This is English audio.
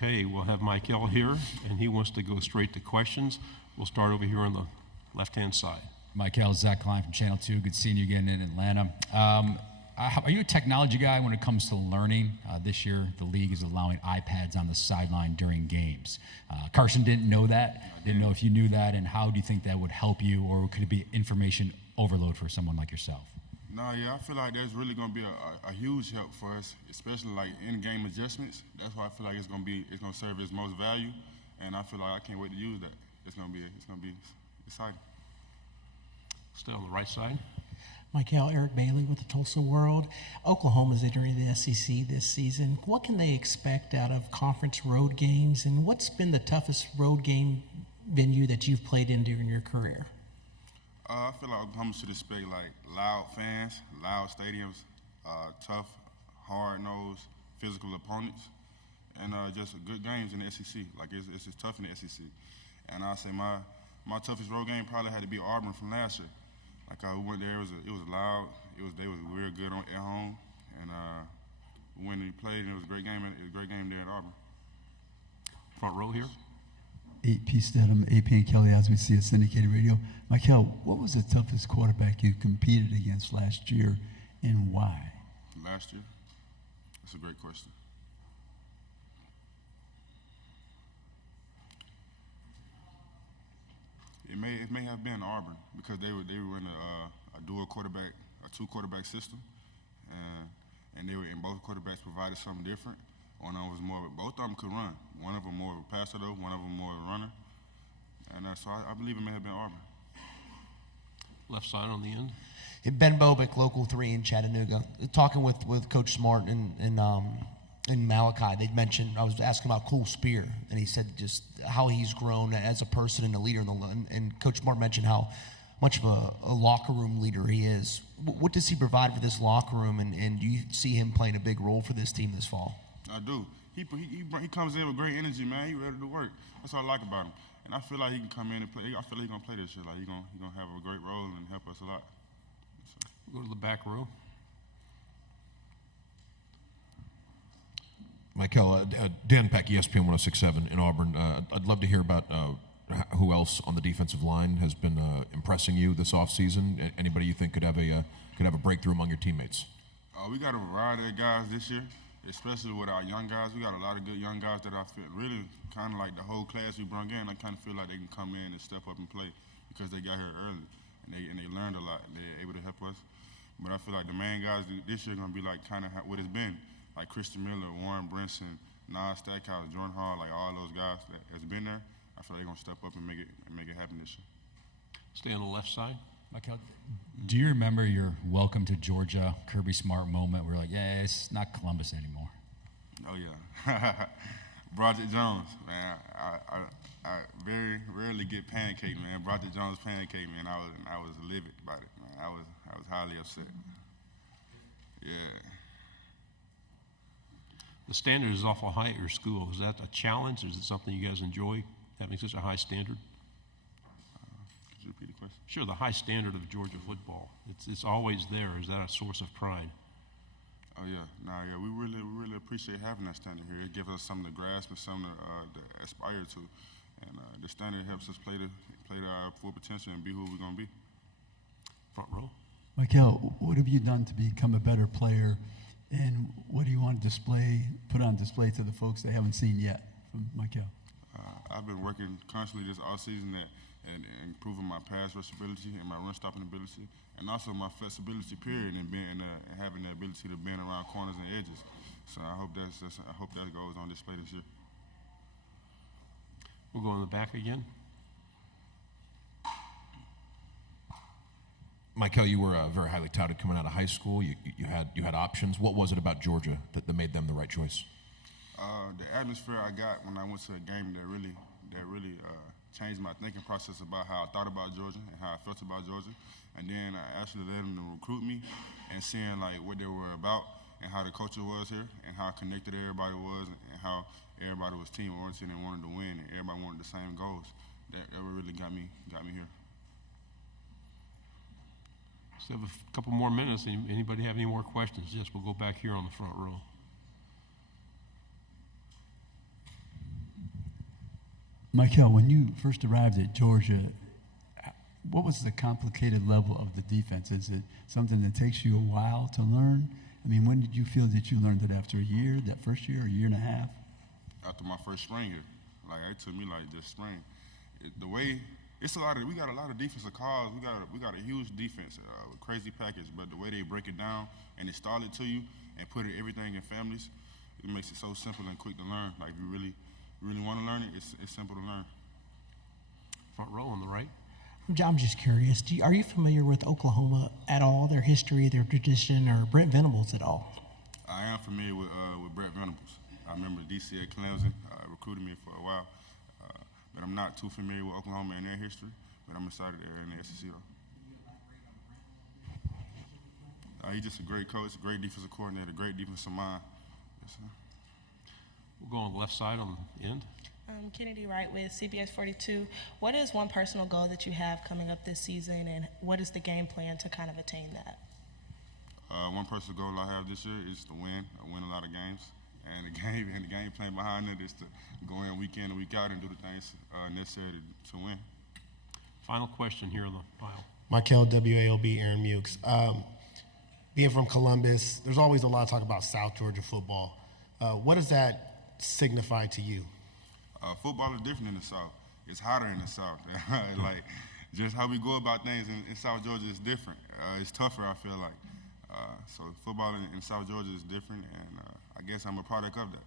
Okay, we'll have Mykel here, and he wants to go straight to questions. We'll start over here on the left-hand side. Mykel, Zach Klein from Channel 2. Good seeing you again in Atlanta. Are you a technology guy when it comes to learning? This year, the league is allowing iPads on the sideline during games. Carson didn't know that. Didn't know if you knew that, and how do you think that would help you, or could it be information overload for someone like yourself? No, yeah, I feel like there's really going to be a huge help for us, especially like in-game adjustments. That's why I feel like it's going to serve its most value, and I feel like I can't wait to use that. It's going to be exciting. Stay on the right side. Mykel, Eric Bailey with the Tulsa World. Oklahoma's entering the SEC this season. What can they expect out of conference road games, and what's been the toughest road game venue that you've played in during your career? I feel like Oklahoma should expect like loud fans, loud stadiums, tough, hard-nosed, physical opponents, and just good games in the SEC. Like it's tough in the SEC. And I say my toughest road game probably had to be Auburn from last year. Like we went there, it was loud. They was real good at home, and when we played, and it was a great game. It was a great game there at Auburn. Front row here. AP Stedham, AP and Kelly, as we see at syndicated radio. Mykel, what was the toughest quarterback you competed against last year, and why? Last year? That's a great question. It may have been Auburn because they were in a dual quarterback, a two quarterback system, and both quarterbacks provided something different. One of them was both of them could run. One of them more of a passer though, one of them more of a runner. And so I believe it may have been Auburn. Left side on the end. Ben Bobick, Local 3 in Chattanooga. Talking with Coach Smart and Malachi, they mentioned, I was asking about Cole Spear, and he said just how he's grown as a person and a leader. And Coach Smart mentioned how much of a locker room leader he is. What does he provide for this locker room, and do you see him playing a big role for this team this fall? I do. He comes in with great energy, man. He ready to work. That's what I like about him. And I feel like he can come in and play. I feel like he's going to play this year. Like he's gonna have a great role and help us a lot. So. Go to the back row. Mykel, Dan Peck, ESPN 106.7 in Auburn. I'd love to hear about who else on the defensive line has been impressing you this offseason. Anybody you think could have a breakthrough among your teammates? We got a variety of guys this year, especially with our young guys. We got a lot of good young guys that I feel really kind of like the whole class we brought in. I kind of feel like they can come in and step up and play because they got here early and they learned a lot and they're able to help us. But I feel like the main guys this year are going to be like kind of what it's been. Like Christian Miller, Warren Brinson, Nas Stackhouse, Jordan Hall, like all those guys that has been there, I feel like they're gonna step up and make it happen this year. Stay on the left side. Mykel, do you remember your welcome to Georgia Kirby Smart moment where you're like, yeah, it's not Columbus anymore? Oh yeah. Broderick Jones, man. I very rarely get pancake, man. Broderick Jones pancake, man. I was livid about it, man. I was highly upset. Yeah. The standard is awful high at your school. Is that a challenge, or is it something you guys enjoy, having such a high standard? Could you repeat the question? Sure, the high standard of Georgia football. It's always there. Is that a source of pride? Oh yeah, we really appreciate having that standard here. It gives us something to grasp and something to aspire to, and the standard helps us play to our full potential and be who we're gonna be. Front row. Mykel, what have you done to become a better player? And what do you want to put on display to the folks they haven't seen yet from Mykel? I've been working constantly this offseason and improving my pass rush ability and my run stopping ability, and also my flexibility period and having the ability to bend around corners and edges. So I hope that goes on display this year. We'll go in the back again. Mykel, you were very highly touted coming out of high school. You had options. What was it about Georgia that made them the right choice? The atmosphere I got when I went to a game that really changed my thinking process about how I thought about Georgia and how I felt about Georgia. And then I actually let them to recruit me and seeing like what they were about and how the culture was here and how connected everybody was and how everybody was team oriented and wanted to win and everybody wanted the same goals. That really got me here. So we have a couple more minutes. Anybody have any more questions? Yes, we'll go back here on the front row. Mykel, when you first arrived at Georgia, what was the complicated level of the defense? Is it something that takes you a while to learn? I mean, when did you feel that you learned it? After a year, that first year, a year and a half? After my first spring here. Like, it took me like just spring. We got a lot of defensive calls. We got a huge defense with crazy package, but the way they break it down and install it to you and put everything in families, it makes it so simple and quick to learn. Like, if you really want to learn it, it's simple to learn. Front row on the right. I'm just curious. Are you familiar with Oklahoma at all? Their history, their tradition, or Brent Venables at all? I am familiar with Brett Venables. I remember DC at Clemson recruited me for a while, but I'm not too familiar with Oklahoma and their history. But I'm excited they're in the SEC though. He's just a great coach, a great defensive coordinator, great defensive mind. Yes, sir. We'll go on the left side on the end. Kennedy Wright with CBS 42. What is one personal goal that you have coming up this season, and what is the game plan to kind of attain that? One personal goal I have this year is to win a lot of games, and the game plan behind it is to go in week in and week out and do the things necessary to win. Final question here on the file. Mykel, WALB, Aaron Mukes. Being from Columbus, there's always a lot of talk about South Georgia football. What does that signify to you? Football is different in the South. It's hotter in the South. Like, just how we go about things in South Georgia is different. It's tougher, I feel like. So football in South Georgia is different, and I guess I'm a product of that.